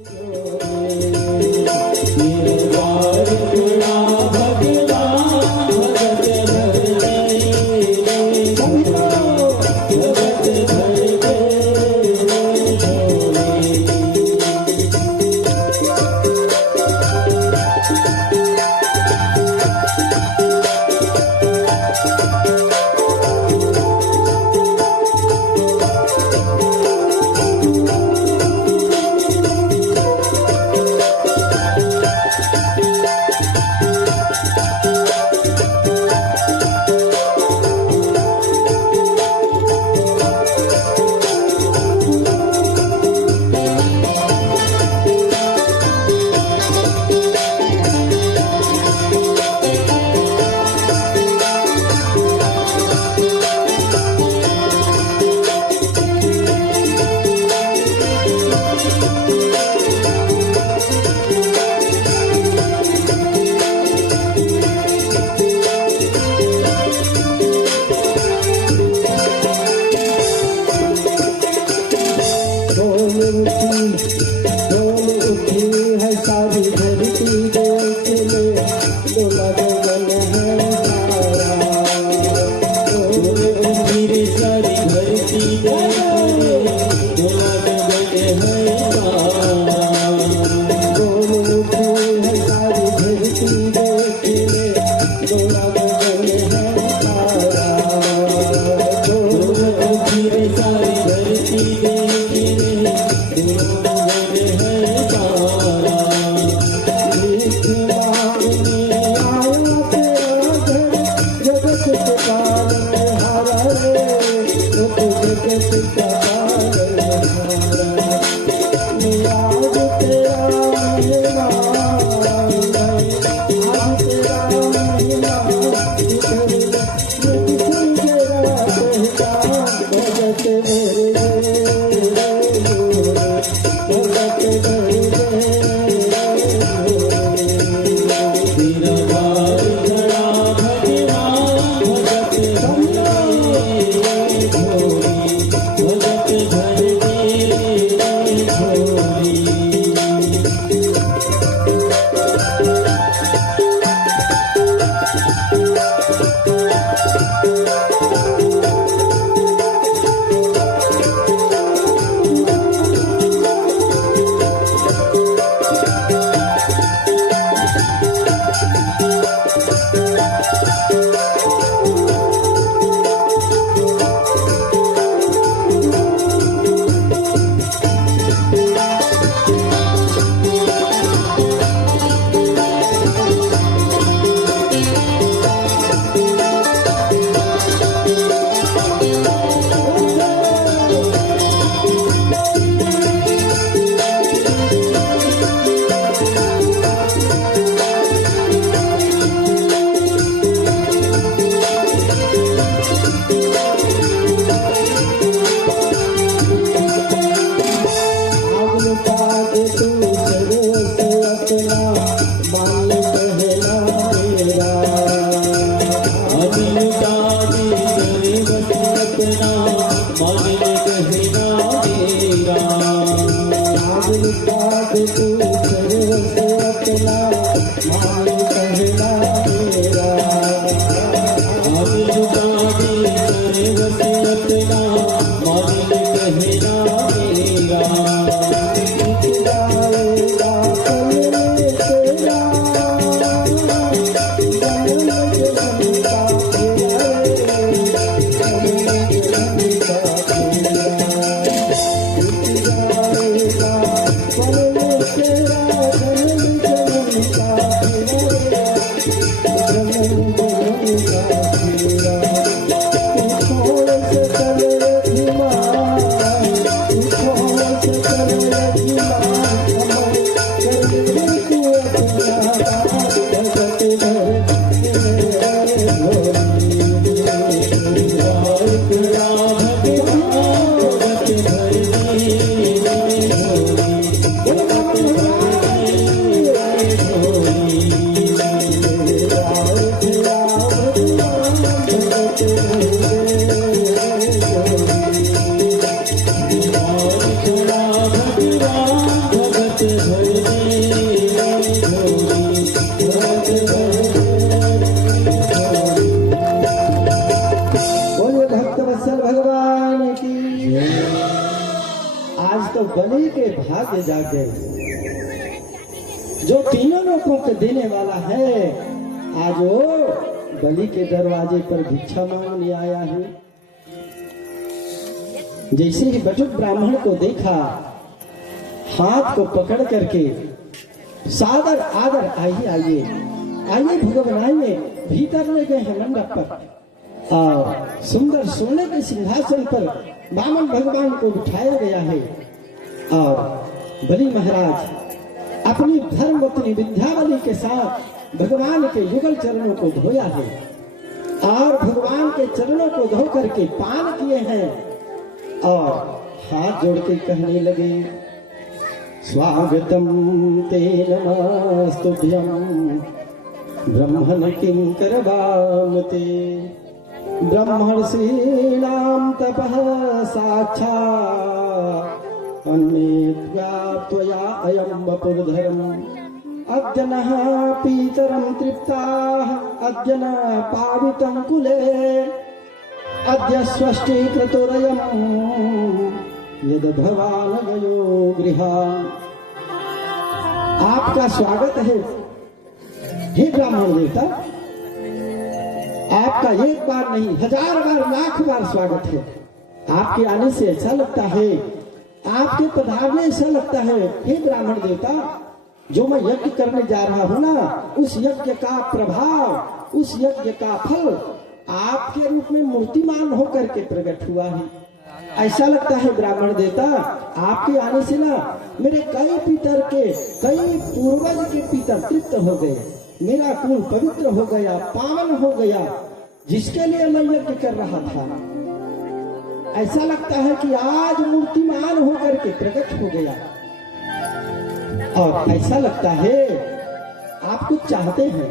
Oh, मेरे भाग्य जाग गए। जो तीनों लोगों को देने वाला है, आज वो बलि के दरवाजे पर भिक्षा मांगने आया है। जैसे ही बटुक ब्राह्मण को देखा, हाथ को पकड़ करके सादर आदर आइए आइए आइए भगवान आइए, भीतर ले गए हैं मंडप पर और सुंदर सोने के सिंहासन पर वामन भगवान को बिठाया गया है। और बलि महाराज अपनी धर्मपत्नी विंध्यावली के साथ भगवान के युगल चरणों को धोया है और भगवान के चरणों को धो करके पान किए हैं और हाथ जोड़ के कहने लगे, स्वागतम ते नमस्तुभ्यं ब्रह्मण किंकर वामते। ब्रह्मर्षीणां तपः साक्षात् अन्येत्या त्वया अयं वपुर्धर्मः। अद्य नः पीतरं तृप्ताः अद्य न पावितं कुले। अद्य स्वष्टि क्रतुरयं यद भवान गयो गृहान्। आपका स्वागत है हे ब्राह्मण देवता, आपका एक बार नहीं 1000 बार लाख बार स्वागत है। आपके आने से अच्छा लगता है, आपके पधारने ऐसा लगता है हे ब्राह्मण देवता। जो मैं यज्ञ करने जा रहा हूं ना, उस यज्ञ का प्रभाव, उस यज्ञ का फल आपके रूप में मूर्तिमान होकर के प्रकट हुआ है। ऐसा लगता है ब्राह्मण देवता, आपके आने से ना मेरे कई पितर के, कई पूर्वज के पितर तृप्त हो गए, मेरा कुल पवित्र हो गया, पावन हो गया, जिसके लिए मैं यज्ञ कर रहा था। ऐसा लगता है कि आज मूर्तिमान होकर के प्रकट हो गया। और ऐसा लगता है आप कुछ चाहते हैं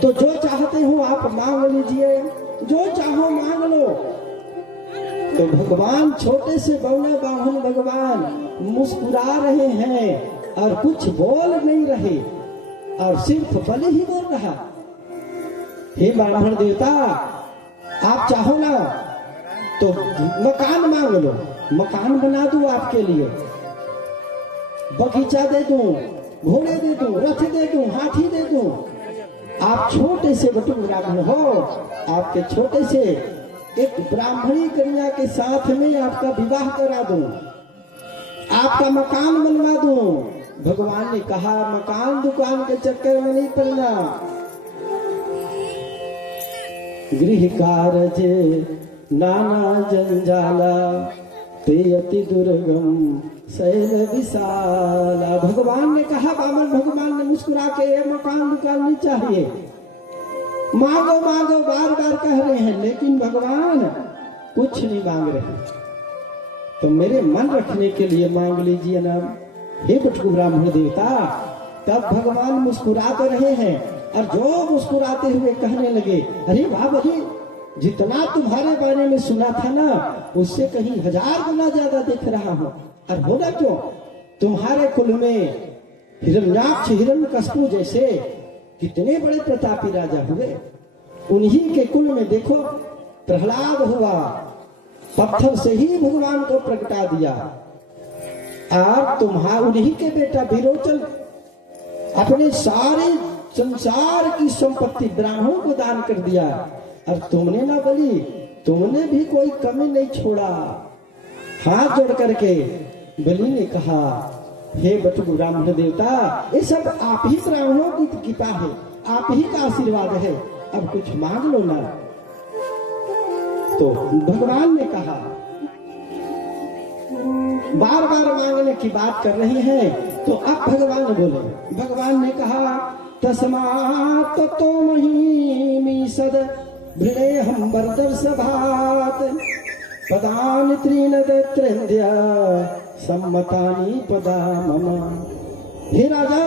तो जो चाहते हो आप मांग लीजिए, जो चाहो मांग लो। तो भगवान छोटे से बौने बाहुन भगवान मुस्कुरा रहे हैं और कुछ बोल नहीं रहे और सिर्फ बलि ही बोल रहा। हे ब्राह्मण देवता, आप चाहो ना तो मकान मांग लो, मकान बना दूं आपके लिए, बगीचा दे दूं, घोड़े दे दूं, रथ दे दूं, हाथी दे दूं। आप छोटे से बटुक ब्राह्मण हो, आपके छोटे से एक ब्राह्मणी कन्या के साथ में आपका विवाह करा दूं, आपका मकान बनवा दूं। भगवान ने कहा मकान दुकान के चक्कर में नहीं पड़ना। गृह कार्य नाना जंजाला ते अति दुर्गम शैल विशाला। भगवान ने कहा, बामन भगवान ने मुस्कुरा के मकान दुकान नहीं चाहिए, मांगो मांगो बार बार कह रहे हैं, लेकिन भगवान कुछ नहीं मांग रहे। तो मेरे मन रखने के लिए मांग लीजिए ना हे बटुक ब्राह्मण देवता। तब भगवान मुस्कुरा तो रहे हैं और जो मुस्कुराते हुए कहने लगे, अरे वाह बलि, जितना तुम्हारे बारे में सुना था ना, उससे कहीं 1000 गुना ज्यादा देख रहा हूँ। और होगा क्यों, तुम्हारे कुल में हिरण्याक्ष हिरण्यकश्यप जैसे कितने बड़े प्रतापी राजा हुए। उन्हीं के कुल में देखो प्रहलाद हुआ, पत्थर से ही भगवान को प्रगटा दिया। और तुम्हारा उन्हीं के बेटा विरोचन अपने सारे संसार की संपत्ति ब्राह्मणों को दान कर दिया। और तुमने ना बलि, तुमने भी कोई कमी नहीं छोड़ा। हाथ जोड़ करके बलि ने कहा, हे बटुक ब्राह्मण देवता, ये सब आप ही ब्राह्मणों की कृपा है, आप ही का आशीर्वाद है, अब कुछ मांग लो ना। तो भगवान ने कहा, बार बार मांगने की बात कर रही हैं, तो अब भगवान बोले। भगवान ने कहा, तस्मात् तो महीमी सद भृणे हम बरदर्शभात पदानि त्रीनद्रेन्द्य सम्मतानि पदा मम। हे राजा,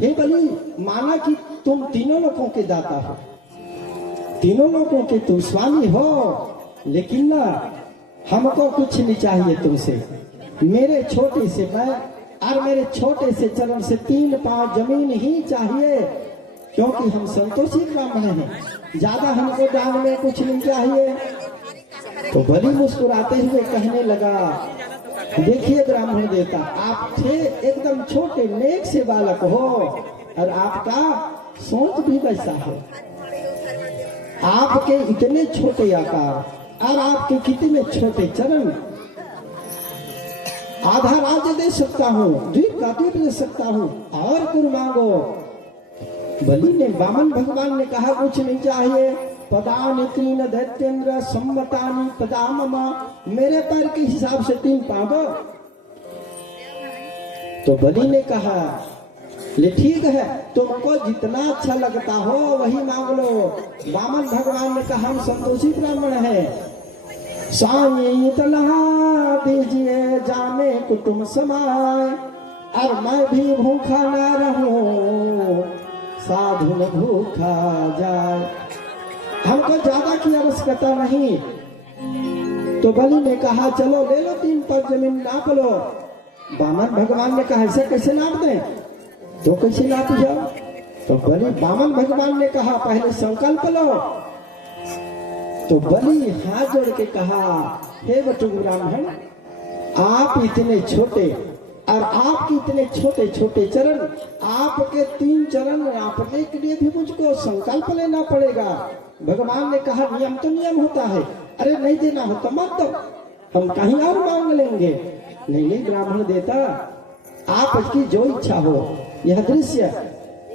हे बलि, माना कि तुम तीनों लोगों के दाता हो, तीनों लोगों के तुम स्वामी हो, लेकिन ना हमको कुछ नहीं चाहिए तुमसे। मेरे छोटे से मैं और मेरे छोटे से चरण से 3 पांव जमीन ही चाहिए, क्योंकि हम संतोषी ब्राह्मण हैं, ज्यादा हमको दान में कुछ नहीं चाहिए। तो बलि मुस्कुराते हुए कहने लगा, देखिए ब्राह्मण देवता, आप थे एकदम छोटे नेक से बालक हो और आपका सोच भी वैसा है। आपके इतने छोटे आकार और आपके कितने छोटे चरण। आधा राज्य दे सकता हूँ, द्वीप का द्वीप दे सकता हूँ, और कुछ मांगो। बलि ने, वामन भगवान ने कहा कुछ नहीं चाहिए। पदानि तीन दैत्येंद्र सम्मतानि पदा मम, मेरे पैर के हिसाब से 3 पाँव। तो बलि ने कहा ले ठीक है, तुमको जितना अच्छा लगता हो वही मांग लो। वामन भगवान ने कहा हम संतोषी ब्राह्मण है, साई तला दीजिए जाने कुटुंब समाए, और मैं भी भूखा ना रहूं साधु न भूखा जाए। हमको ज्यादा की आवश्यकता नहीं। तो बलि ने कहा चलो ले लो 3 पर जमीन नाप लो। वामन भगवान ने कहा ऐसे कैसे नाप दें, तो कैसे नाप जाओ। तो बलि, वामन भगवान ने कहा पहले संकल्प लो। तो बलि हाथ जोड़ के कहा हे बटुक ब्राह्मण, आप इतने छोटे और आपके इतने छोटे छोटे चरण, आपके 3 चरण नापने के लिए भी मुझको संकल्प लेना पड़ेगा। भगवान ने कहा नियम तो नियम होता है, अरे नहीं देना हो तो मत दो, हम कहीं और मांग लेंगे। नहीं नहीं ब्राह्मण देता, आपकी जो इच्छा हो। यह दृश्य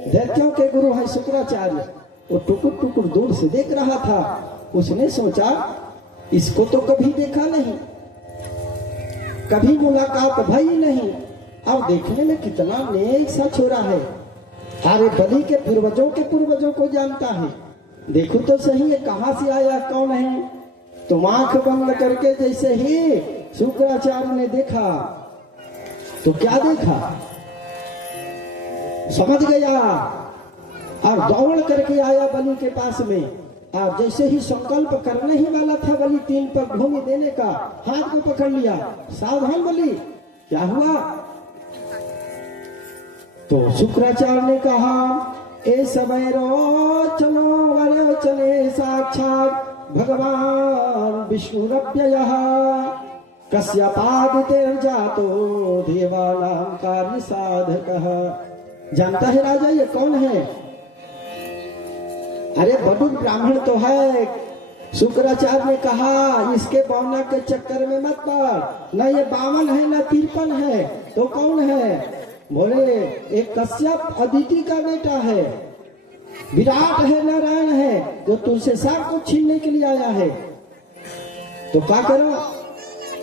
दैत्यों के गुरु है शुक्राचार्य, वो टुकुर टुकुर दूर से देख रहा था। उसने सोचा इसको तो कभी देखा नहीं, कभी मुलाकात भई नहीं, अब देखने में कितना नेक सा छोरा है। अरे बलि के पूर्वजों को जानता है। देखो तो सही है कहां से आया कौन है। तो आंख बंद करके जैसे ही शुक्राचार्य ने देखा, तो क्या देखा समझ गया और दौड़ करके आया बलि के पास में। और जैसे ही संकल्प करने ही वाला था बलि 3 पर भूमि देने का, हाथ को पकड़ लिया, सावधान बलि, क्या हुआ। तो शुक्राचार्य ने कहा ए समय रोचनो वरोचने साक्षात भगवान विष्णुरव्ययः कश्यपादितेर्जातो देवानां कार्य साधकः। जानता है राजा ये कौन है। अरे बटुक ब्राह्मण तो है। शुक्राचार्य ने कहा इसके बौना के चक्कर में मत पड़, न ये 52 है न 53 है, तो कौन है। बोले एक कश्यप अदिति का बेटा है, विराट है, नारायण है, जो तुझसे साग को छीनने के लिए आया है। तो क्या करो।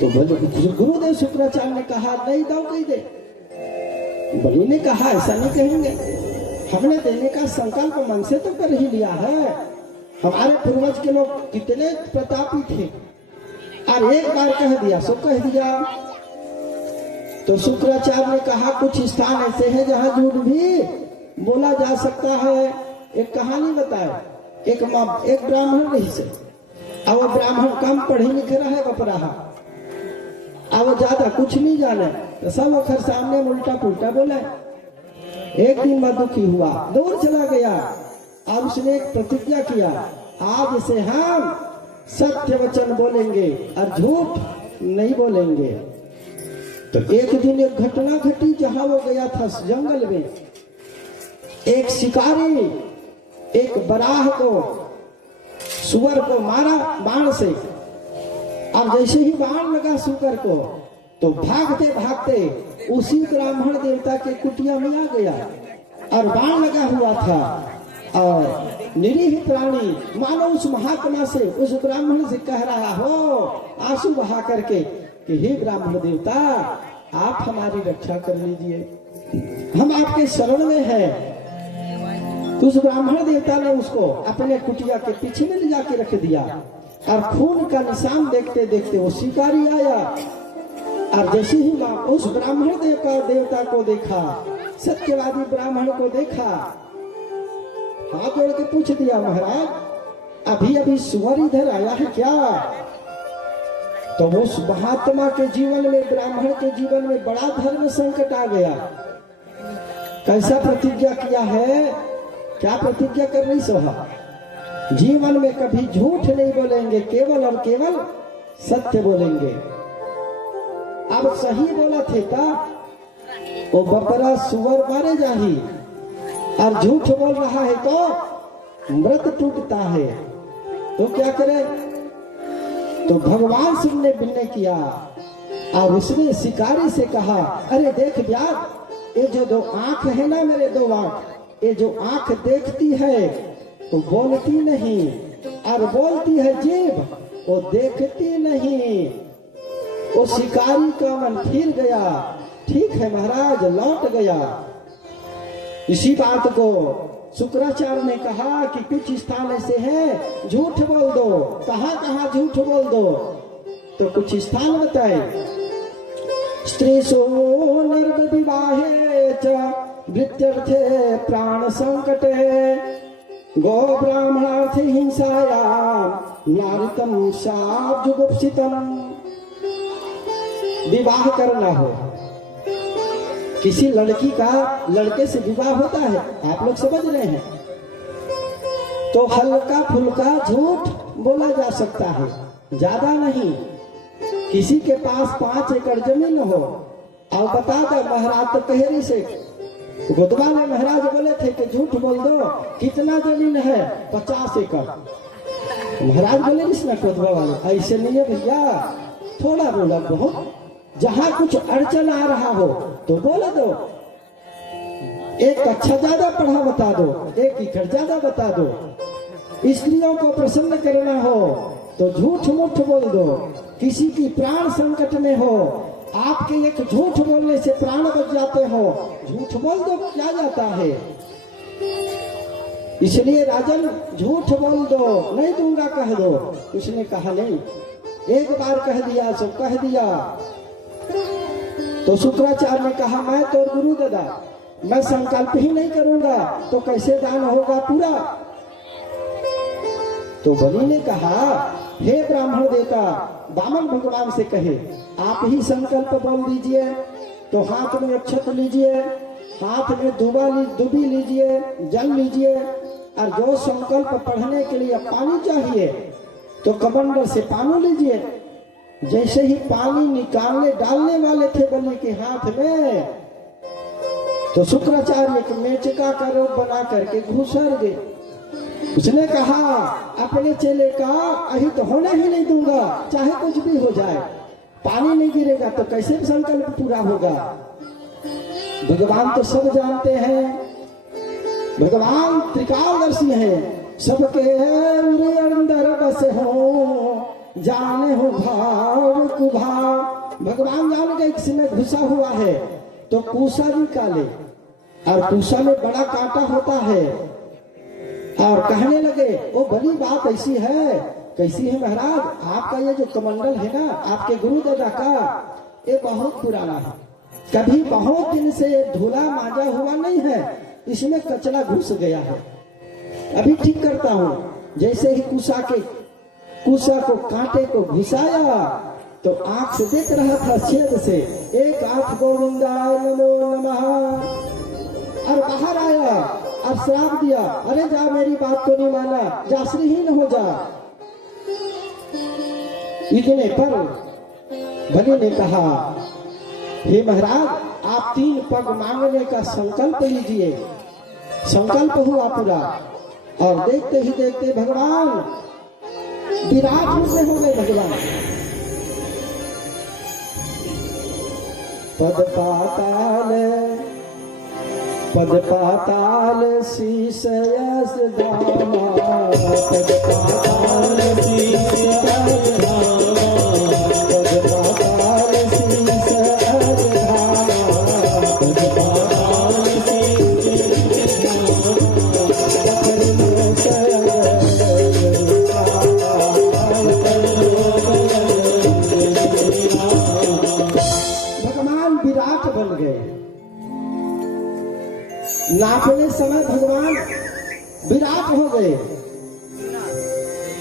तो बोले गुरुदेव शुक्राचार्य ने कहा नहीं दो कही दे। बलि ने कहा ऐसा नहीं कहेंगे, हमने देने का संकल्प मन से तो कर ही लिया है। हमारे पूर्वज के लोग कितने प्रतापी थे, और एक बार कह दिया सो कह दिया। तो शुक्राचार्य ने कहा कुछ स्थान ऐसे हैं जहां झूठ भी बोला जा सकता है। एक कहानी बताए, एक ब्राह्मण रही से, अब वो ब्राह्मण कम पढ़े लिखे रहे बपराहा, अब वो ज्यादा कुछ नहीं जाने, तो सब अखर सामने उल्टा पुल्टा बोले। एक दिन वह दुखी हुआ, दूर चला गया, और उसने एक प्रतिज्ञा किया आज से हम सत्य वचन बोलेंगे और झूठ नहीं बोलेंगे। तो एक दिन एक घटना घटी जहां वो गया था जंगल में। एक शिकारी एक बराह को, सुअर को मारा बाण से, और जैसे ही बाण लगा सुअर को, तो भागते भागते उसी ब्राह्मण देवता के कुटिया में आ गया, और बाण लगा हुआ था। और निरीह प्राणी मानो उस महात्मा से, उस ब्राह्मण से कह रहा हो आंसू बहा करके कि हे ब्राह्मण देवता आप हमारी रक्षा कर लीजिए, हम आपके शरण में हैं। तो उस ब्राह्मण देवता ने उसको अपने कुटिया के पीछे में ले जाके रख दिया, और खून का निशान देखते देखते वो शिकारी आया, और जैसे ही उस ब्राह्मण देवता को देखा, सत्यवादी ब्राह्मण को देखा, हाथ जोड़ के पूछ दिया महाराज अभी अभी सुअर इधर आया है क्या। तो उस महात्मा के जीवन में, ब्राह्मण के जीवन में बड़ा धर्म संकट आ गया। कैसा प्रतिज्ञा किया है, क्या प्रतिज्ञा कर रही सोहा, जीवन में कभी झूठ नहीं बोलेंगे, केवल और केवल सत्य बोलेंगे। अब अब सही बोला थे का वो बकरा सुअर मारे जाही और झूठ बोल रहा है तो मृत टूटता है। तो क्या करे? तो भगवान सिंह ने विनय किया और उसने शिकारी से कहा, अरे देख व्याध, ये जो दो आंख है ना, मेरे दो आंख, ये जो आंख देखती है तो बोलती नहीं, और बोलती है जीभ, वो देखती नहीं। वो शिकारी का मन फिर गया, ठीक है महाराज, लौट गया। इसी बात को शुक्राचार्य ने कहा कि कुछ स्थान ऐसे हैं झूठ बोल दो, कहाँ कहाँ झूठ बोल दो, तो कुछ स्थान बताए। स्त्री सो नर्म विवाहे च वृत्यर्थे प्राण संकटे गो ब्राह्मणार्थ हिंसायाम नारितम शाप जुगुप्सितम। विवाह करना हो, किसी लड़की का लड़के से विवाह होता है, आप लोग समझ रहे हैं, तो हल्का फुल्का झूठ बोला जा सकता है, ज्यादा नहीं। किसी के पास 5 एकड़ जमीन हो और बता दो महाराज, तो कहेरी से गोदवा में महाराज बोले थे कि झूठ बोल दो, कितना जमीन है? 50 एकड़। महाराज बोले इसमें गोदवा वाले, ऐसे नहीं है भैया, थोड़ा बोला बहुत, जहां कुछ अड़चन आ रहा हो तो बोले दो। एक अच्छा ज्यादा पढ़ा बता दो, एक एकड़ ज्यादा बता दो। स्त्रियों को प्रसन्न करना हो तो झूठ मूठ बोल दो। किसी की प्राण संकट में हो, आपके एक झूठ बोलने से प्राण बच जाते हो, झूठ बोल दो, क्या जाता है। इसलिए राजन झूठ बोल दो, नहीं दूंगा कह दो। उसने कहा नहीं, एक बार कह दिया सो कह दिया। तो शुक्राचार्य ने कहा, मैं तो गुरु दादा, मैं संकल्प ही नहीं करूंगा तो कैसे दान होगा पूरा। तो बलि ने कहा, हे ब्राह्मण देवता, वामन भगवान से कहे आप ही संकल्प बोल दीजिए। तो हाथ में अक्षत लीजिए, हाथ में दुबी लीजिए, जल लीजिए, और जो संकल्प पढ़ने के लिए पानी चाहिए तो कमंडल से पानी लीजिए। जैसे ही पानी निकालने डालने वाले थे बलि के हाथ में, तो शुक्राचार्य एक मेचका का रूप बना करके घुसर गए। उसने कहा, अपने चेले का अहित होने ही नहीं दूंगा, चाहे कुछ भी हो जाए। पानी नहीं गिरेगा तो कैसे संकल्प पूरा होगा। भगवान तो सब जानते हैं, भगवान त्रिकालदर्शी हैं, सबके अंदर बसे हो, जाने हो भाव कुभाव। भगवान जान गए किसमें घुसा हुआ है तो पूसा निकाले, और पूसा में बड़ा कांटा होता है। और कहने लगे, वो बड़ी बात ऐसी है। कैसी है महाराज? आपका ये जो कमंडल है ना, आपके गुरु दादा का, ये बहुत पुराना है, कभी बहुत दिन से धुला मांजा हुआ नहीं है, इसमें कचरा घुस गया है, अभी ठीक करता हूँ। जैसे ही कुसा को कांटे को घुसाया तो आंख से देख रहा था छेद से, एक आंख गोविंदाय नमो नमः, और बाहर आया और श्राप दिया, अरे जा, मेरी बात को नहीं माना, जा श्रीहीन हो जा। इतने पर बलि ने कहा, हे महाराज, आप 3 पग मांगने का संकल्प लीजिए। संकल्प हुआ पूरा, और देखते ही देखते भगवान विराट रूप में हो गए। भगवान पद पाताल शीश यश धामा, पद पाताल शीश यश धामा, पद पाताल शीश यश धामा, पद पाताल शीश यश धामा, भगवान विराट बन गए। नापने समय भगवान विराट हो गए।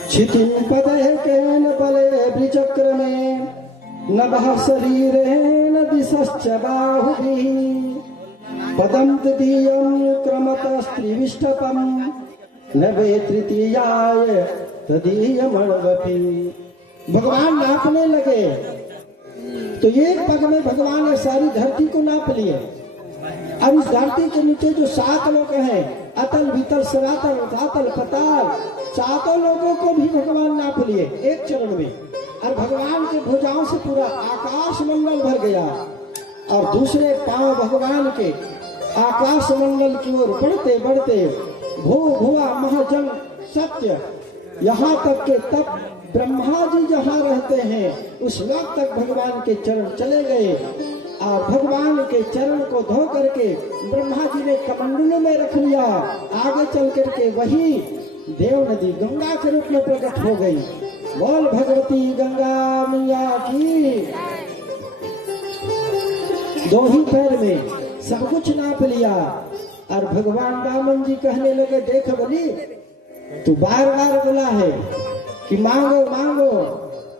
क्षितिम पदे केन बले ब्रिचक्र में नभः शरीरेण दिशश्च बाहुभिः, पदं तृतीयं क्रमतस्त्रिविष्टपं नभे तृतीयाय तदीयमणवपि। भगवान नापने लगे, तो एक पग में भगवान ने सारी धरती को नाप लिए। अब इस धरती के नीचे जो 7 लोग हैं, अतल वितल सनातन धातल पताल, 7 लोगों को भी भगवान नाप लिए एक चरण में। और भगवान के भुजाओं से पूरा आकाश मंडल भर गया। और दूसरे पांव भगवान के आकाश मंडल की ओर बढ़ते बढ़ते भू भुआ महजन सत्य, यहाँ तक के तब ब्रह्मा जी जहाँ रहते हैं उस वक्त तक भगवान के चरण चले गए। और भगवान के चरण को धो करके ब्रह्मा जी ने कमंडलों में रख लिया। आगे चल करके वही देव नदी गंगा के रूप में प्रकट हो गई। बोल भगवती गंगा मैया की। 2 ही पैर में सब कुछ नाप लिया। और भगवान वामन जी कहने लगे, देख बलि, तू बार बार बोला है कि मांगो मांगो,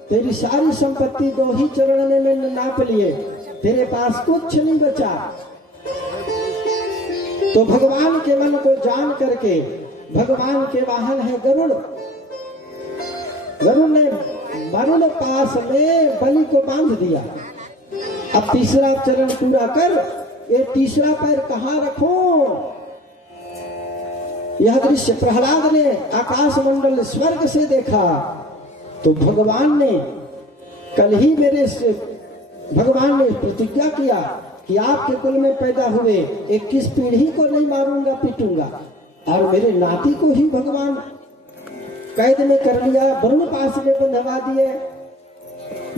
तेरी सारी संपत्ति 2 ही चरण में मैंने नाप लिए, तेरे पास कुछ नहीं बचा। तो भगवान के मन को जान करके, भगवान के वाहन है गरुड़, गरुड़ ने वरुण पास में बलि को बांध दिया। अब तीसरा चरण पूरा कर, ये तीसरा पैर कहाँ रखूं? यह दृश्य प्रहलाद ने आकाश मंडल स्वर्ग से देखा। तो भगवान ने कल ही भगवान ने प्रतिज्ञा किया कि आपके कुल में पैदा हुए 21 पीढ़ी को नहीं मारूंगा पीटूंगा। और मेरे नाती को ही भगवान कैद में कर लिया, वरुण पास में बंधवा दिए।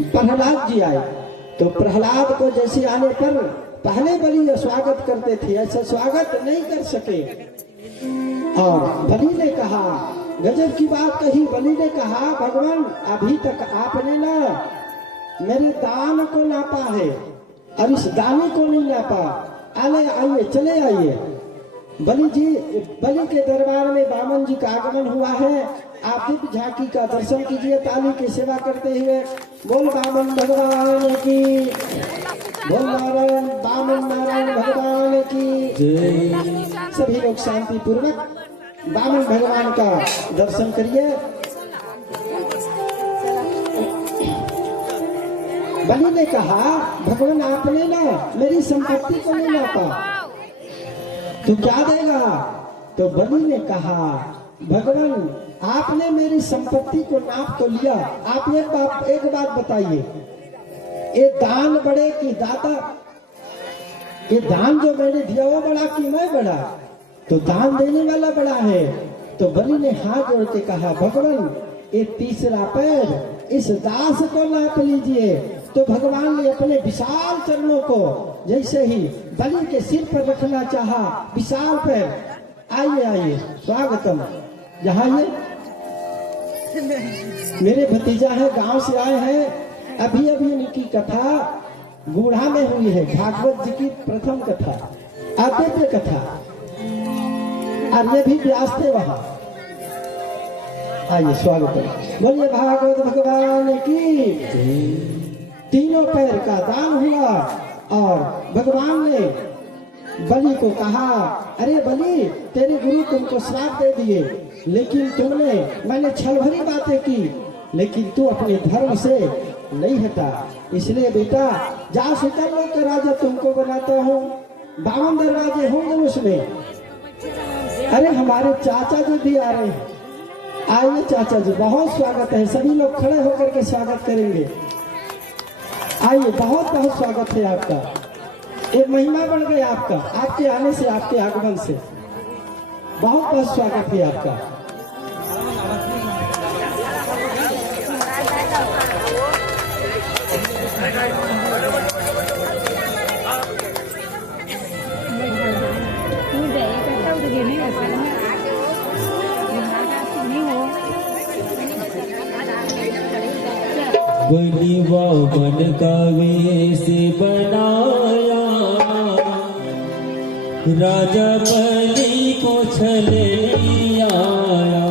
प्रहलाद जी आए, तो प्रहलाद को जैसे आने पर पहले बलि स्वागत करते थे, ऐसा स्वागत नहीं कर सके। और बलि ने कहा, गजब की बात कही, बलि ने कहा, भगवान अभी तक आपने ना मेरे दान को नापा है और इस दाने को नहीं नापा। आले आइए, चले आइए। बलि के दरबार में वामन जी का आगमन हुआ है। आप दिव्य झांकी का दर्शन कीजिए ताली की सेवा करते हुए। बोल वामन भगवान की, बोल नारायण वामन नारायण भगवान की जय। सभी लोग शांति पूर्वक वामन भगवान का दर्शन करिए। बलि ने कहा, भगवान आपने ना मेरी संपत्ति को नहीं नापा, तू क्या देगा? तो बलि ने कहा, भगवान आपने मेरी संपत्ति को नाप तो लिया, आप एक बात बताइए, ये दान बड़े की दाता? ये दान जो मैंने दिया वो बड़ा कि मैं बड़ा? तो दान देने वाला बड़ा है। तो बलि ने हाथ जोड़ के कहा, भगवान ये तीसरा पैर इस दास को नाप लीजिए। तो भगवान ने अपने विशाल चरणों को जैसे ही बलि के सिर पर रखना चाहा, विशाल पैर, आइए आइए स्वागतम, यहाँ ये मेरे भतीजा है, गांव से आए हैं। अभी अभी इनकी कथा बूढ़ा में हुई है, भागवत जी की प्रथम कथा, आदित्य कथा, और ये भी व्यास थे वहां। आइए स्वागत है, बोलिए भागवत भगवान की। तीनों पैर का दान हुआ और भगवान ने बलि को कहा, अरे बलि, तेरे गुरु तुमको श्राप दे दिए, लेकिन मैंने छल भरी बातें की, लेकिन तू अपने धर्म से नहीं हटा। इसलिए बेटा जा, सुतर लोग का राजा तुमको बनाता हूँ। 52 दरवाजे होंगे उसमें। अरे हमारे चाचा जी भी आ रहे हैं, आइए चाचा जी, बहुत स्वागत है। सभी लोग खड़े होकर के स्वागत करेंगे। आइए, बहुत बहुत स्वागत है आपका। एक महिमा बढ़ गया आपका, आपके आने से, आपके आगमन से बहुत बहुत स्वागत है आपका। बलि वामन का वेश बनाया, राजा बलि को छले आया।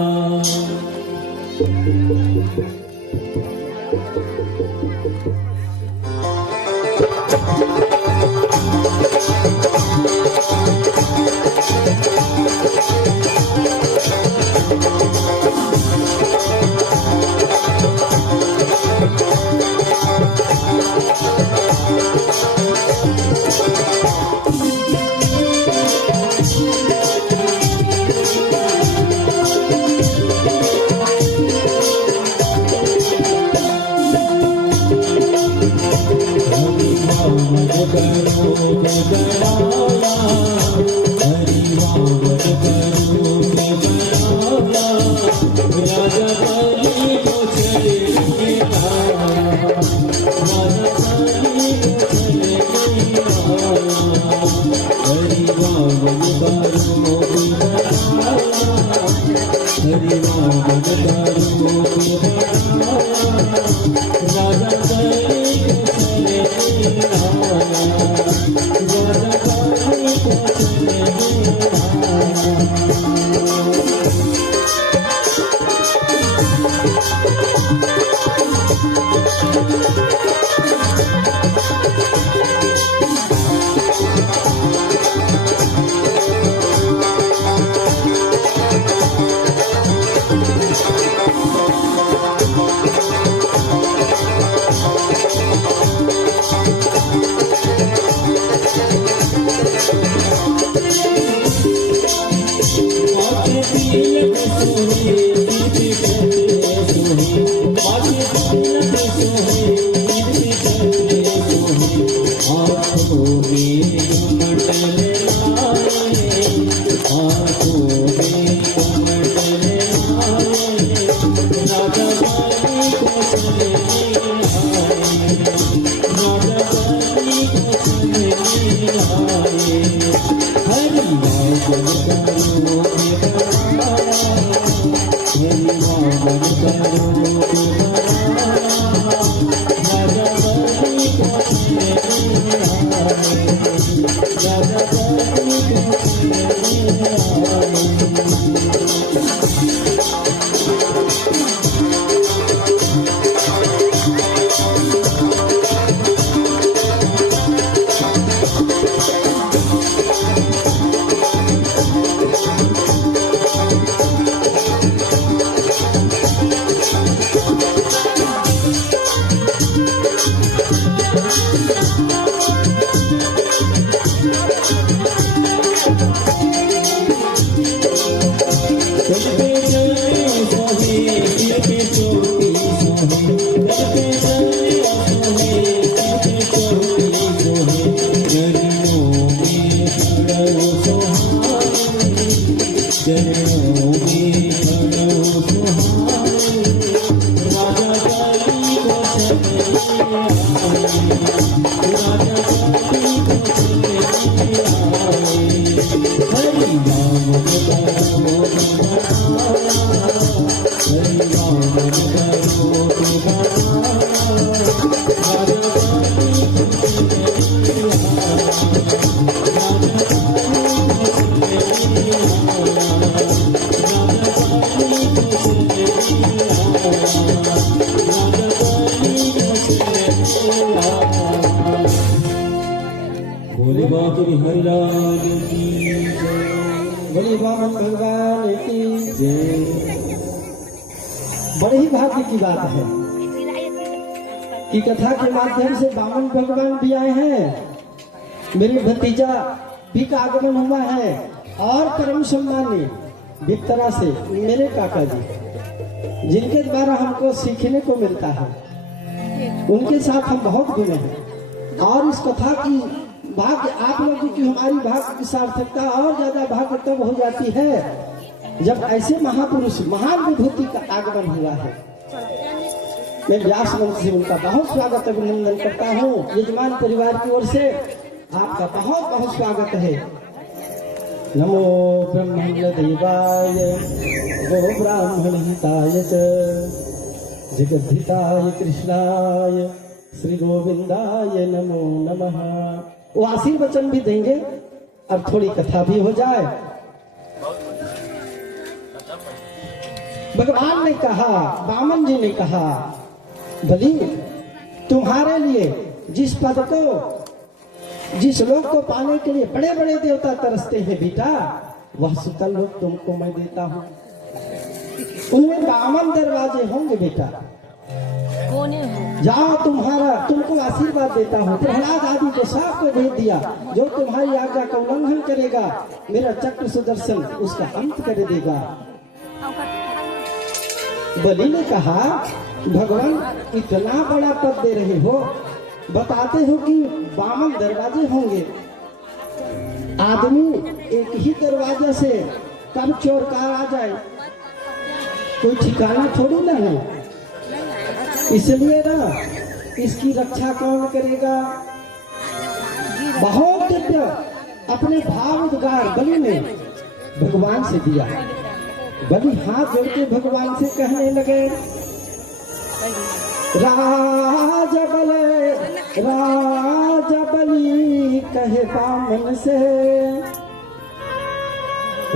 भोले बाबा बिहारी लाल की जय। बोले बामन भगवान की जय। बड़े ही भाग्य की बात है कि कथा के माध्यम से बामन भगवान भी आए हैं, मेरी भतीजा भी का आगमन हुआ है और परम सम्मानी विक्तरा से मेरे काका जी, जिनके द्वारा हमको सीखने को मिलता है, उनके साथ हम बहुत घूमे हैं। और इस कथा की भाग्य आप लोगों की, हमारी भाग्य की सार्थकता और ज्यादा भाग्य तब हो जाती है जब ऐसे महापुरुष महान विभूति का आगमन हुआ है। मैं व्यास मंच से उनका बहुत स्वागत अभिनंदन करता हूँ। यजमान परिवार की ओर से आपका बहुत बहुत स्वागत है। नमो ब्रह्मण्य देवाय गो ब्राह्मण हिताय च जगद्धिताय कृष्णाय श्री गोविंदाय नमो नमः। वो आशीर्वचन भी देंगे। अब थोड़ी कथा भी हो जाए। भगवान ने कहा, वामन जी ने कहा, बलि तुम्हारे लिए जिस पद को, जिस लोक को पाने के लिए बड़े बड़े देवता तरसते हैं बेटा, वह सुतल लोक तुमको मैं देता हूँ। उनमें 52 दरवाजे होंगे बेटा, जाओ तुमको आशीर्वाद देता हूँ। प्रहलाद आदि को साफ को भेज दिया, जो तुम्हारी आज्ञा का उल्लंघन करेगा मेरा चक्र सुदर्शन उसका अंत कर देगा। बलि ने कहा, भगवान इतना बड़ा पद दे रहे हो, बताते हो कि 52 दरवाजे होंगे। आदमी एक ही दरवाजे से कब चोर कार आ जाए, कोई ठिकाना थोड़ी ना है। इसलिए ना इसकी रक्षा कौन करेगा। बहुत दिव्य अपने भाव उद्गार बलि ने भगवान से दिया। बलि हाथ जोड़ के भगवान से कहने लगे, राजा बलि कहे बामन से,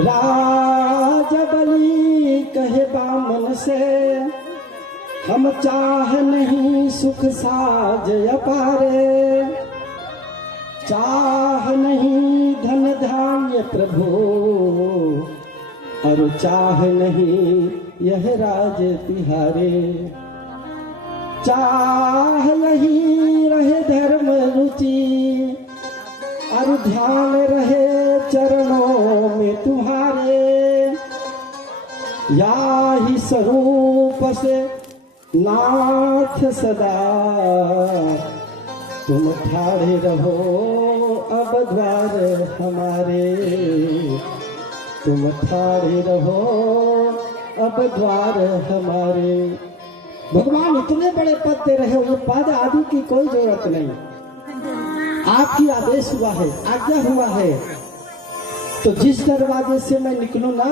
राजा बलि कहे बामन से, हम चाह नहीं सुख साज अपारे, चाह नहीं धन धान्य प्रभु, और चाह नहीं यह राज तिहारे। चाह यही रहे धर्म रुचि, और ध्यान रहे चरणों में तुम्हारे। या ही स्वरूप से नाथ सदा, तुम ठाड़े रहो अब द्वार हमारे। तुम ठाड़े रहो अब द्वार हमारे। भगवान इतने बड़े पद दे रहे हो, ये पद आदि की कोई जरूरत नहीं। आपकी आदेश हुआ है, आज्ञा हुआ है, तो जिस दरवाजे से मैं निकलूं ना,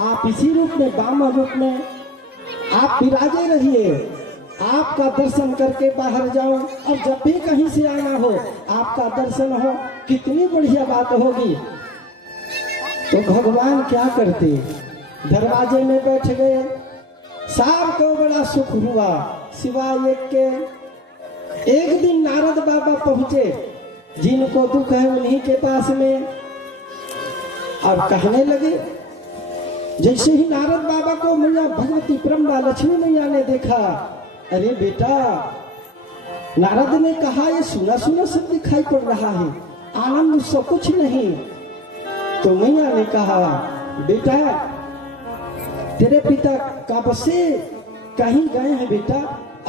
आप इसी रूप में, वामन रूप में आप विराजे रहिए। आपका दर्शन करके बाहर जाऊं, और जब भी कहीं से आना हो आपका दर्शन हो, कितनी बढ़िया बात होगी। तो भगवान क्या करते, दरवाजे में बैठ गए। सार को बड़ा सुख हुआ, सिवाय एक के। एक दिन नारद बाबा पहुंचे, जिनको दुख है उन्हीं के पास में, और कहने लगे। जैसे ही नारद बाबा को मैया भगवती ब्रह्मा लक्ष्मी मैया ने देखा, अरे बेटा, नारद ने कहा ये सुना सुना सब दिखाई पड़ रहा है, आनंद सब कुछ नहीं। तो मैया ने कहा, बेटा तेरे पिता कब से कहीं गए हैं बेटा,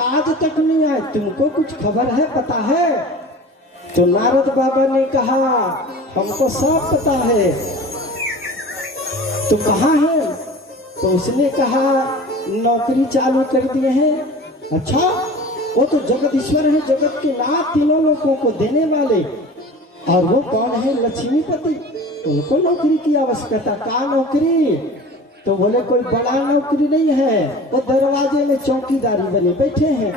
आज तक नहीं आए, तुमको कुछ खबर है, पता है? तो नारद बाबा ने कहा, हमको सब पता है। तो कहाँ है? तो उसने कहा, नौकरी चालू कर दिए हैं। अच्छा, वो तो जगदीश्वर है, जगत के नाथ, तीनों लोगों को देने वाले। और वो कौन है? लक्ष्मीपति। उनको नौकरी की आवश्यकता, क्या नौकरी? तो बोले कोई बड़ा नौकरी नहीं है, वो दरवाजे में चौकीदारी बने बैठे हैं।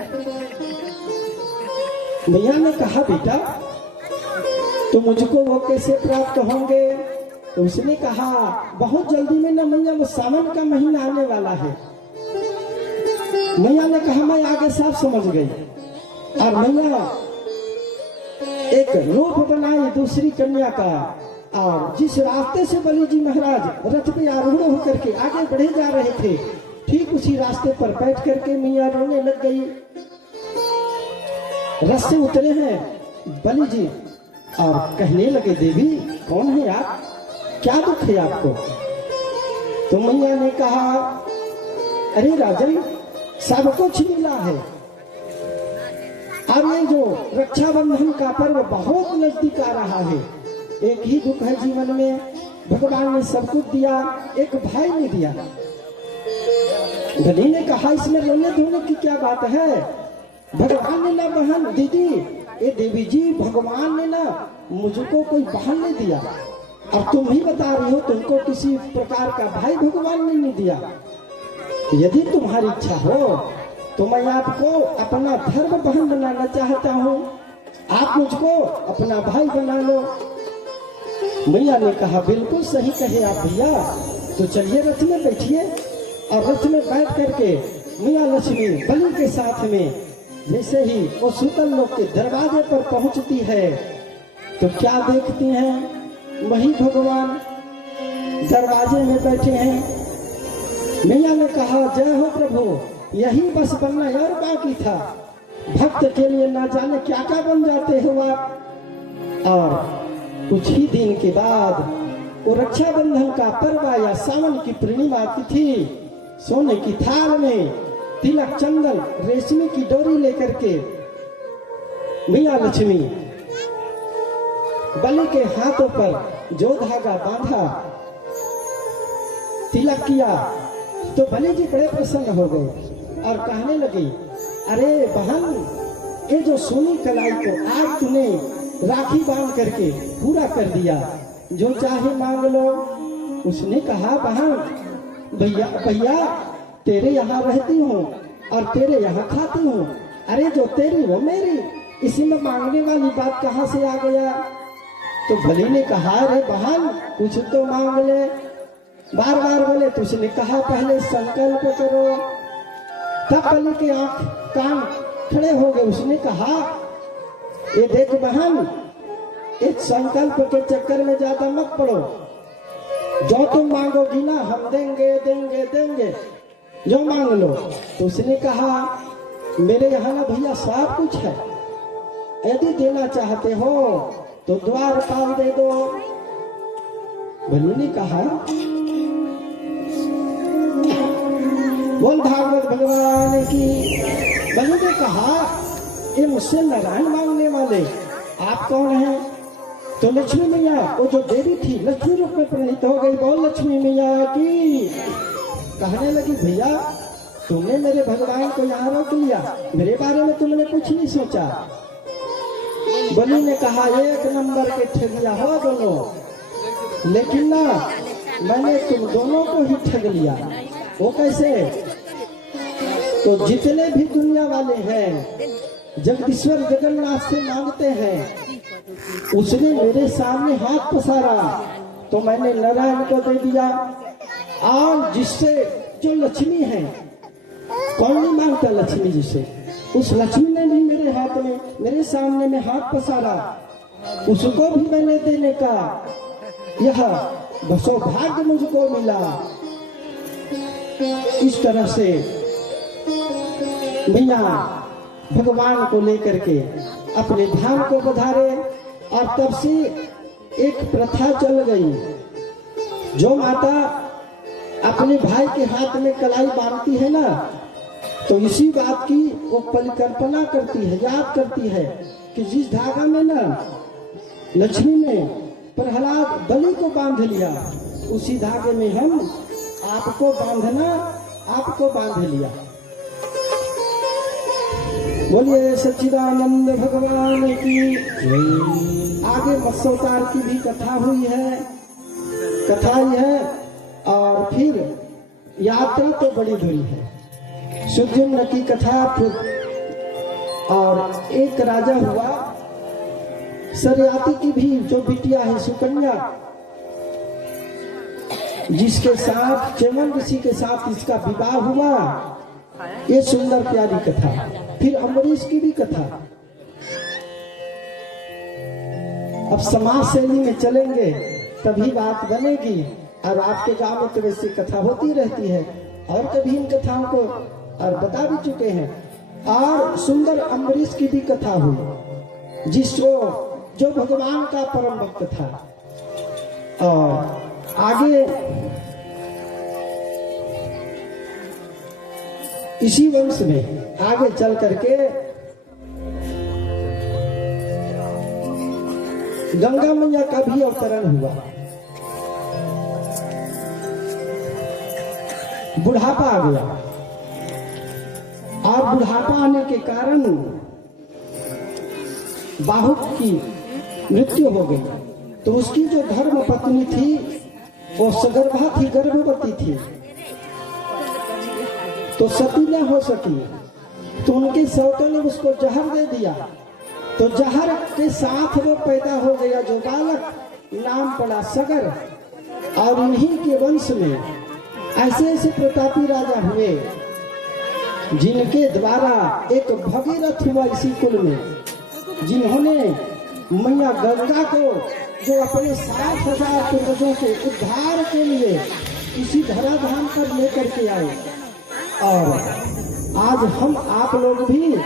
मैया ने कहा, बेटा तो मुझको वो कैसे प्राप्त होंगे? तो उसने कहा, बहुत जल्दी में ना मैया, वो सावन का महीना आने वाला है। मैया ने कहा, मैं आगे साफ समझ गई। और मैया एक रूप बनाई दूसरी कन्या का, और जिस रास्ते से बलि जी महाराज रथ पे आरूढ़ होकर के आगे बढ़े जा रहे थे, ठीक उसी रास्ते पर बैठ करके मैया रोने लग गई। रथ से उतरे हैं बलि जी और कहने लगे, देवी कौन है आप, क्या दुख है आपको? तो मैया ने कहा, अरे राजन, सब कुछ मिला है, अब ये जो रक्षाबंधन का पर्व बहुत नजदीक आ रहा है। एक ही दुख है जीवन में, भगवान ने सब कुछ दिया, एक भाई ने दिया। धनी ने कहा, इसमें रोने धोने की क्या बात है? भगवान ने ना बहन दीदी, ये देवी जी, भगवान ने ना मुझको कोई बहन नहीं दिया, और तुम ही बता रही हो तुमको किसी प्रकार का भाई भगवान ने नहीं दिया। यदि तुम्हारी इच्छा हो तो मैं आपको अपना धर्म बहन बनाना चाहता हूँ, आप मुझको अपना भाई बना लो। मैया ने कहा, बिल्कुल सही कहे आप भैया, तो चलिए रथ में बैठिए। और रथ में बैठ करके मैया लक्ष्मी बलि के साथ में जैसे ही वो सूतल लोक के दरवाजे पर पहुंचती है, तो क्या देखती हैं? वही भगवान दरवाजे में बैठे हैं। मैया ने कहा, जय हो प्रभु, यही बस बनना और बाकी था। भक्त के लिए ना जाने क्या क्या बन जाते हो आप। और कुछ ही दिन के बाद वो रक्षाबंधन का पर्व आया, सावन की पूर्णिमा तिथि। सोने की थाल में तिलक, चंदन, रेशमी की डोरी लेकर के मैया लक्ष्मी बलि के हाथों पर जो धागा बांधा, तिलक किया, तो बलि जी बड़े प्रसन्न हो गए और कहने लगे, अरे बहन, ये जो सोनी कलाई को आज तूने राखी बांध करके पूरा कर दिया, जो चाहे मांग लो। उसने कहा, बहन भैया भैया, तेरे यहाँ रहती हूँ और तेरे यहाँ खाती हूँ, अरे जो तेरी वो मेरी, इसी में मांगने वाली बात कहाँ से आ गया? तो बलि ने कहा, अरे बहन कुछ तो मांग ले। बार बार बोले, तो उसने कहा, पहले संकल्प करो। तब बलि के आंख कान खड़े हो गए। उसने कहा, ये देख बहन, इस संकल्प के चक्कर में ज्यादा मत पड़ो। जो तुम मांगोगी ना हम देंगे देंगे देंगे, जो मांग लो। तो उसने कहा मेरे यहाँ ना भैया सब कुछ है, यदि देना चाहते हो तो द्वारपाल दे दो। बलू ने कहा बोल भागवत भगवान की। बलू ने कहा ये मुझसे नारायण मांगने वाले आप कौन हैं? तो लक्ष्मी मैया, वो जो देवी थी लक्ष्मी रूप में प्रणीत हो गई। बोल लक्ष्मी मैया की। कहने लगी भैया तुमने मेरे भगवान को यहाँ रोक लिया, मेरे बारे में तुमने कुछ नहीं सोचा। बलि ने कहा एक नंबर के ठगिया हो दोनों, लेकिन ना मैंने तुम दोनों को ही ठग लिया। वो कैसे? तो जितने भी दुनिया वाले हैं जगदीश्वर जगन्नाथ से मांगते हैं, उसने मेरे सामने हाथ पसारा तो मैंने नारायण को दे दिया। और जिससे जो लक्ष्मी है, कौन नहीं मांगता लक्ष्मी जी से, उस लक्ष्मी ने भी मेरे हाथ में मेरे सामने में हाथ पसारा, उसको भी मैंने देने का यह सौभाग्य मुझको मिला। इस तरह से मैया भगवान को लेकर के अपने धाम को बधारे। और तब से एक प्रथा चल गई, जो माता अपने भाई के हाथ में कलाई बांधती है ना, तो इसी बात की वो परिकल्पना करती है, याद करती है कि जिस धागा में ना लक्ष्मी ने प्रहलाद बलि को बांध लिया, उसी धागे में हम आपको बांधना, आपको बांध लिया। बोलिए सच्चिदानंद भगवान की। आगे मत्स्यावतार की भी कथा हुई है, कथा ही है। और फिर यात्रा तो बड़ी दूरी है, सुजम्न की कथा। और एक राजा हुआ, सरयाती की भी जो बिटिया है सुकन्या, जिसके साथ चमन ऋषि के साथ इसका विवाह हुआ। ये सुंदर प्यारी कथा। फिर अम्बरीश की भी कथा। अब समाज शैली में चलेंगे तभी बात बनेगी। और आपके गांव में तो वैसी कथा होती रहती है, और कभी इन कथाओं को और बता भी चुके हैं। और सुंदर अम्बरीश की भी कथा हुई, जो भगवान का परम भक्त था। और आगे इसी वंश में आगे चल करके गंगा मैया का भी अवतरण हुआ। बुढ़ापा आ गया, और बुढ़ापा आने के कारण बाहुक की मृत्यु हो गई। तो उसकी जो धर्म पत्नी थी वो सगर्भा थी, गर्भवती थी, तो सती न हो सकी। तो उनके सौतों ने उसको जहर दे दिया। तो जहर के साथ वो पैदा हो गया जो बालक, नाम पड़ा सगर। और उन्हीं के वंश में ऐसे ऐसे प्रतापी राजा हुए, जिनके द्वारा एक भगीरथ हुआ इसी कुल में, जिन्होंने मैया गंगा को, जो अपने 60,000 पूर्वजों के उद्धार के लिए इसी धराधाम पर लेकर के आए। और आज हम आप लोग भी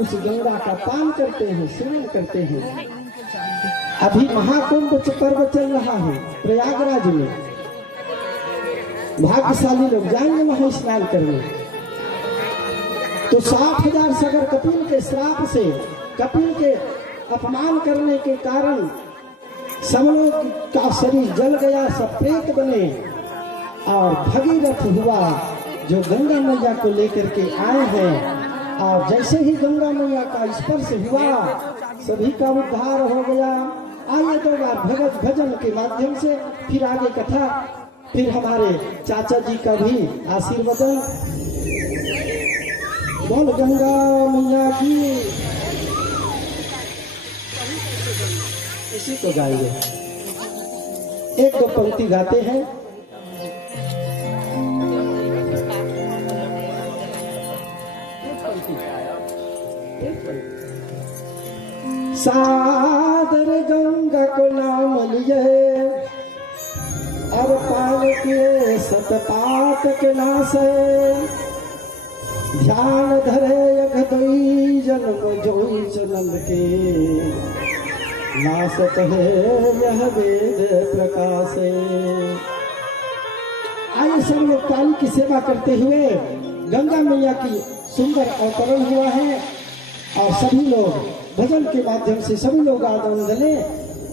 उस गंगा का पान करते हैं, सेवन करते हैं। अभी महाकुंभ पर्व चल रहा है प्रयागराज में, भाग्यशाली लोग जाएंगे वहां स्नान करने। तो 60,000 सगर कपिल के श्राप से, कपिल के अपमान करने के कारण सब लोग का शरीर जल गया, सब प्रेत बने। और भगीरथ हुआ जो गंगा मैया को लेकर के आए हैं। और जैसे ही गंगा मैया का स्पर्श हुआ, सभी का उद्धार हो गया। आइए दो बार भगत भजन के माध्यम से फिर आगे कथा, फिर हमारे चाचा जी का भी आशीर्वादन। बोल गंगा मैया की। इसी को गाएंगे, एक दो पंक्ति गाते हैं। सादर गंगा को नाम लिए और पान किए सतपात के नाश ध्यान धरे यख दोई जन्म जोई जन्म के नासत है यह वेद प्रकाश। आइए सब लोग काली की सेवा करते हुए गंगा मैया की सुंदर अवतरण हुआ है और सभी लोग भजन के माध्यम से सभी लोग आनंद लें।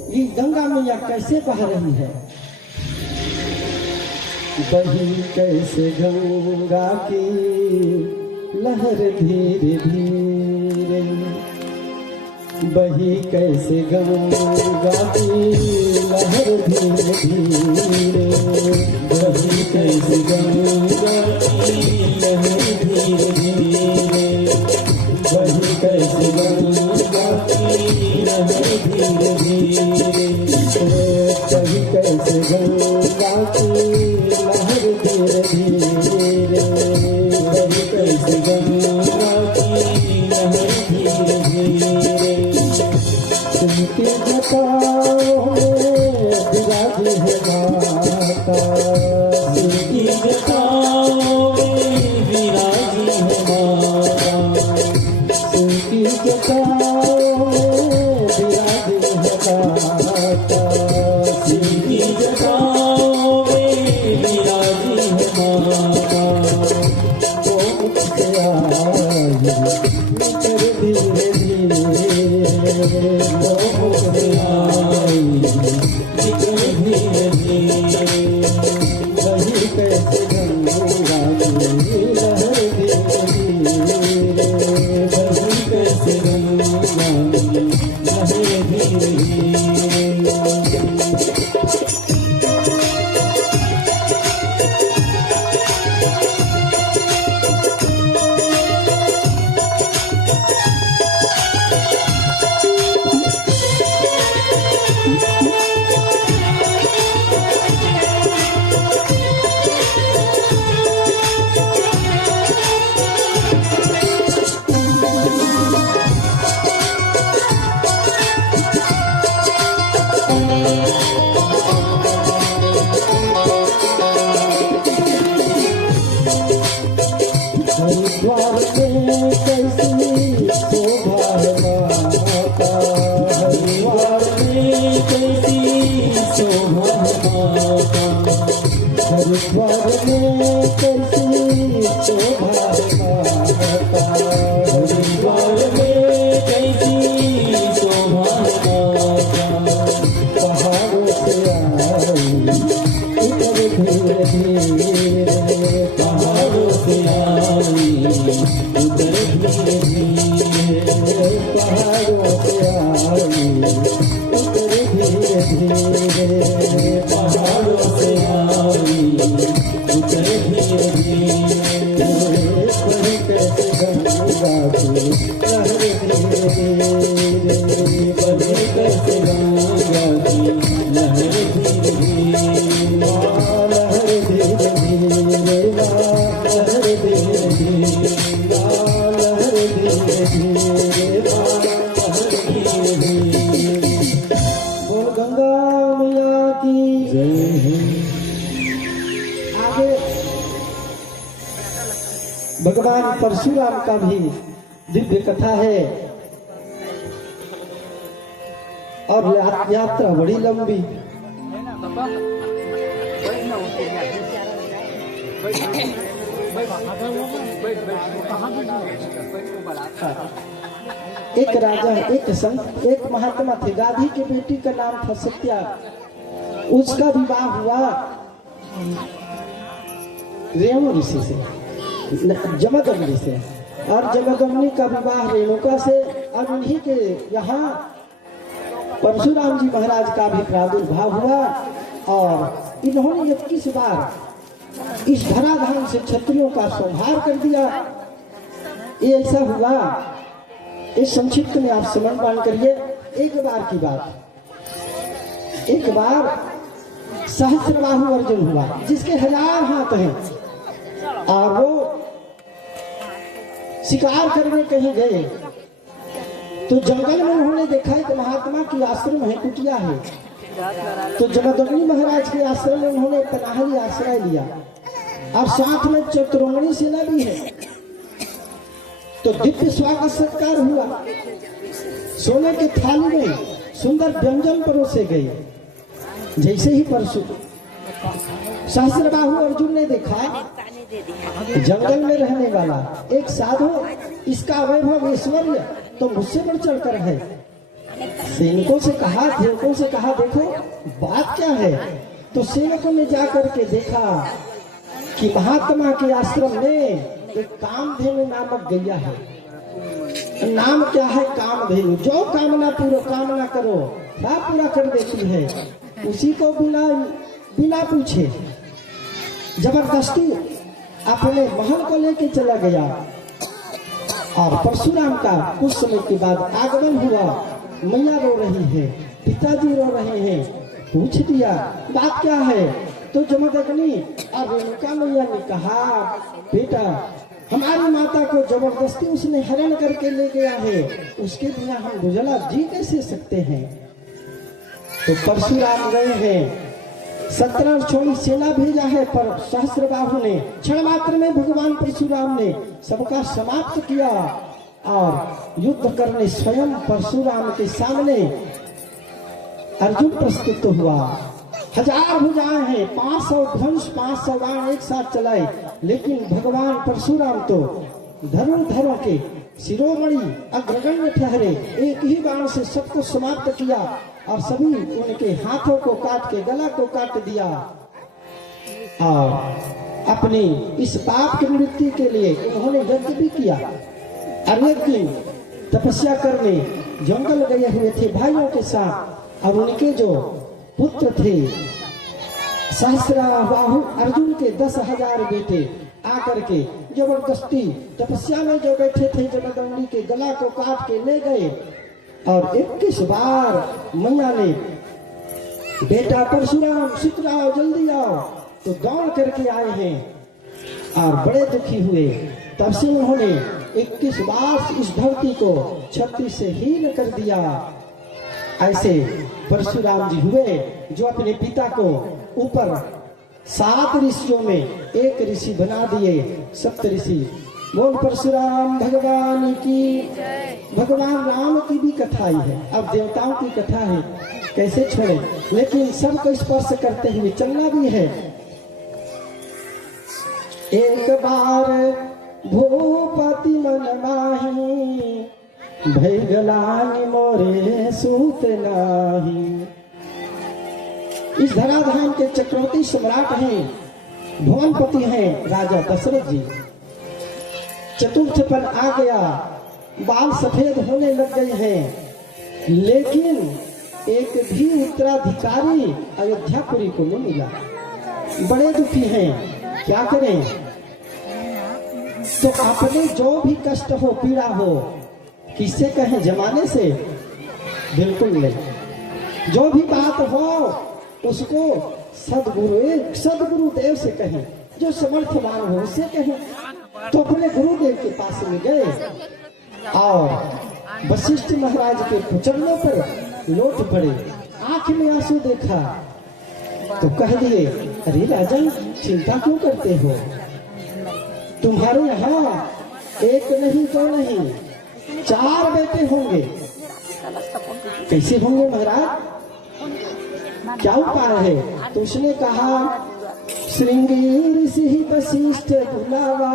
ये गंगा मैया कैसे बह रही है, बही कैसे गंगा की लहर धीरे धीरे, बही कैसे गंगा की लहर धीरे धीरे, बही कैसे गंगा की लहर धीरे धीरे, बही कैसे गंगा की लहर धीरे धीरे, बही कैसे गंगा की लहर धीरे धीरे, बही कैसे गंगा की लहर धीरे धीरे, उनके जटाओं में विराजी है माता, उनकी जटाओं में विराजी है माता, उनकी जटाओं में विराजी है माता, उनकी जटाओं में विराजी है माता, वो मुझसे आई निकर धीरे धीरे, वो मुझसे आई निकल धीरे धीरे, बही कैसे गंगा की लहर धीरे धीरे, बही कैसे गंगा की लहर धीरे धीरे। हरिद्वार में कैसी शोभा है माता, हरिद्वार में कैसी शोभा माता, हरिद्वार में कैसी शोभा है माता, हरिद्वार में कैसी शोभा माता, पहाड़ों से आई उतर धीरे धीरे, पहाड़ों से आई उतर धीरे धीरे, पहाड़ों से आई उतर धीरे धीरे, पहाड़ों से आई उतर धीरे धीरे, बही कैसे गंगा की लहर धीरे धीरे, बही कैसे गंगा की लहर धीरे धीरे, लहर धीरे धीरे, लहर धीरे धीरे, लहर धीरे धीरे, लहर धीरे धीरे। बोल गंगा मैया की जय हो। आगे भगवान परशुराम का भी दिव्य कथा है और यात्रा बड़ी लंबी। एक राजा, एक संत, एक महात्मा थे। गाधी की बेटी का नाम था सत्या। उसका विवाह हुआ रेणु ऋषि से, जमदग्नि से, और जमदग्नि का विवाह रेणुका से। और उन्हीं के यहाँ परशुराम जी महाराज का भी प्रादुर्भाव हुआ और इन्होंने 21 बार इस धराधाम से क्षत्रियों का संहार कर दिया। ये ऐसा हुआ, इस संक्षिप्त में आप स्मरण करिए। एक बार की बात, एक बार सहस्रबाहु अर्जुन हुआ जिसके 1000 हाथ हैं और वो शिकार करने कहीं गए तो जंगल में उन्होंने देखा एक महात्मा की आश्रम है, कुटिया है। तो जमदग्नि महाराज के आश्रम में उन्होंने पनाह लिया, आश्रय लिया, और साथ में चतुर्ंगनी सेना भी है। तो दिव्य स्वागत सत्कार हुआ। सोने की थाली में सुंदर व्यंजन परोसे गए। जैसे ही परशु सहस्त्रबाहु अर्जुन ने देखा जंगल में रहने वाला एक साधु, इसका वैभव ऐश्वर्य तो मुझसे बढ़ चढ़कर है। सैनिकों से कहा, सेवकों से कहा, देखो बात क्या है। तो सैनिकों ने जाकर के देखा कि महात्मा के आश्रम में एक कामधेनु नामक गैया है। नाम क्या है? कामधेनु। जो कामना कामना करो सब पूरा कर देती है। उसी को बिना पूछे जबरदस्ती अपने महल को लेके चला गया। और परशुराम का कुछ समय के बाद आगमन हुआ। मैया रो रही है, पिताजी रो रहे हैं। पूछ दिया बात क्या है। तो जमदग्नि और रेणुका मैया ने कहा, बेटा हमारी माता को जबरदस्ती उसने हरण करके ले गया है, उसके बिना हम गुजरा जी कैसे सकते हैं। तो परशुराम गए हैं, 17 छोड़ी सेना भेजा है, पर सहस्त्रबाहु ने क्षण मात्र में भगवान परशुराम ने सबका समाप्त किया। और युद्ध करने स्वयं परशुराम के सामने अर्जुन प्रस्तुत हुआ। 1000 भुजाएं हैं, 500 धनुष 500 बाण एक साथ चलाए, लेकिन भगवान परशुराम तो धनुर्धरों के शिरोमणि अग्रगण्य ठहरे। एक ही बाण से सबको समाप्त किया और सभी उनके हाथों को काट के गला को काट दिया। और अपनी इस पाप की निवृत्ति के लिए उन्होंने यज्ञ भी किया। अनेक दिन तपस्या करने जंगल गए हुए थे भाइयों के साथ। और उनके जो पुत्र थे सहस्त्रबाहु अर्जुन के 10,000 बेटे आकर के जबरदस्ती तपस्या में जो बैठे थे जमदग्नि के गला को काट के ले गए। और 21 बार मैया ने, बेटा परशुराम शीघ्र आओ, जल्दी आओ, तो दौड़ करके आए हैं और बड़े दुखी हुए। तब से उन्होंने 21 बार इस धरती को छत्ती से हीन कर दिया। ऐसे परशुराम जी हुए जो अपने पिता को ऊपर 7 ऋषियों में एक ऋषि बना दिए, सप्तऋषि। बोल परशुराम भगवान की। भगवान राम की भी कथा ही है, अब देवताओं की कथा है, कैसे छोड़े। लेकिन सबको स्पर्श करते हुए चलना भी है। एक बार भूपति मन माही, भैगलानी मोरे सूत नाही। इस धराधाम के चक्रवर्ती सम्राट हैं, भुवनपति हैं राजा दशरथ जी। चतुर्थपन आ गया, बाल सफेद होने लग गए हैं, लेकिन एक भी उत्तराधिकारी अयोध्यापुरी को नहीं मिला। बड़े दुखी हैं, क्या करें। तो अपने जो भी कष्ट हो, पीड़ा हो, किससे कहें? जमाने से बिल्कुल नहीं। जो भी बात हो उसको सदगुरु देव से कहें, जो समर्थवान हो उससे कहें। तो अपने गुरुदेव के पास में गए और वशिष्ठ महाराज के चरणों पर लौट पड़े। आंख में आंसू देखा तो कह दिए, अरे राजन चिंता क्यों करते हो, तुम्हारे यहाँ एक नहीं दो नहीं 4 बेटे होंगे। कैसे होंगे महाराज, क्या उपाय है? तो उसने कहा, श्रृंगी ऋषि वशिष्ठ बुलावा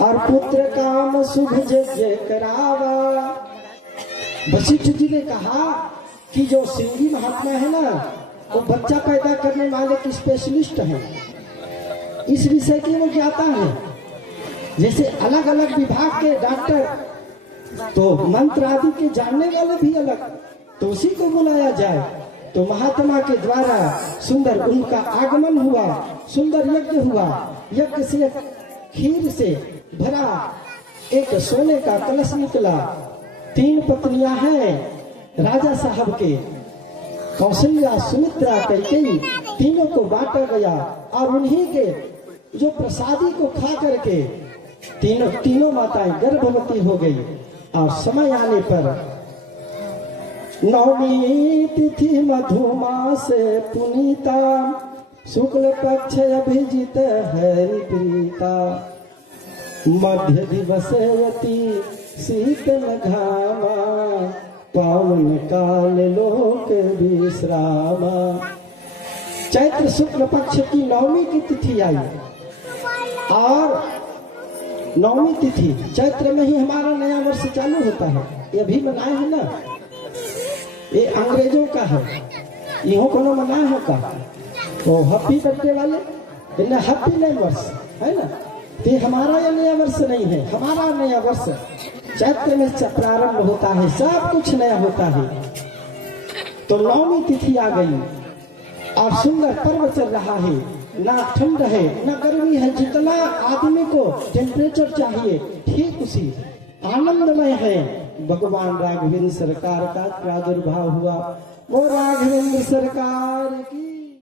और पुत्र काम शुभ यज्ञ करावा। वशिष्ठ जी ने कहा कि जो श्रृंगी महात्मा है ना, वो बच्चा पैदा करने वाले की स्पेशलिस्ट है, इस विषय की वो ज्ञाता है। जैसे अलग अलग विभाग के डॉक्टर, तो मंत्र आदि के जानने वाले भी अलग, तो उसी को बुलाया जाए। तो महात्मा के द्वारा सुंदर उनका आगमन हुआ, सुंदर यज्ञ हुआ। यज्ञ से खीर से भरा एक सोने का कलश निकला। 3 पत्नियां हैं राजा साहब के, कौशल्या, सुमित्रा, कैकेयी, तीनों को बांटा गया। और उन्हीं के जो प्रसादी को खा करके तीनों माताएं गर्भवती हो गई। और समय आने पर नवमी तिथि मधुमास पुनीता शुक्ल पक्ष अभिजित है प्रीता मध्य दिवसयति शीतल घामा पावन काल लोक विश्रामा। चैत्र शुक्ल पक्ष की नवमी की तिथि आई और नवमी तिथि चैत्र में ही हमारा नया वर्ष चालू होता है। ये भी मनाए है ना, ये अंग्रेजों का है, इहो कोनो मनाए हो का तो हैप्पी बर्थडे वाले हैप्पी नया वर्ष है ना। तो हमारा ये नया वर्ष नहीं है, हमारा नया वर्ष चैत्र में प्रारंभ होता है, सब कुछ नया होता है। तो नवमी तिथि आ गई और सुंदर पर्व चल रहा है, ना ठंड है ना गर्मी है, जितना आदमी को टेम्परेचर चाहिए ठीक उसी आनंदमय है। भगवान राघवेंद्र सरकार का प्रादुर्भाव हुआ। वो राघवेंद्र सरकार की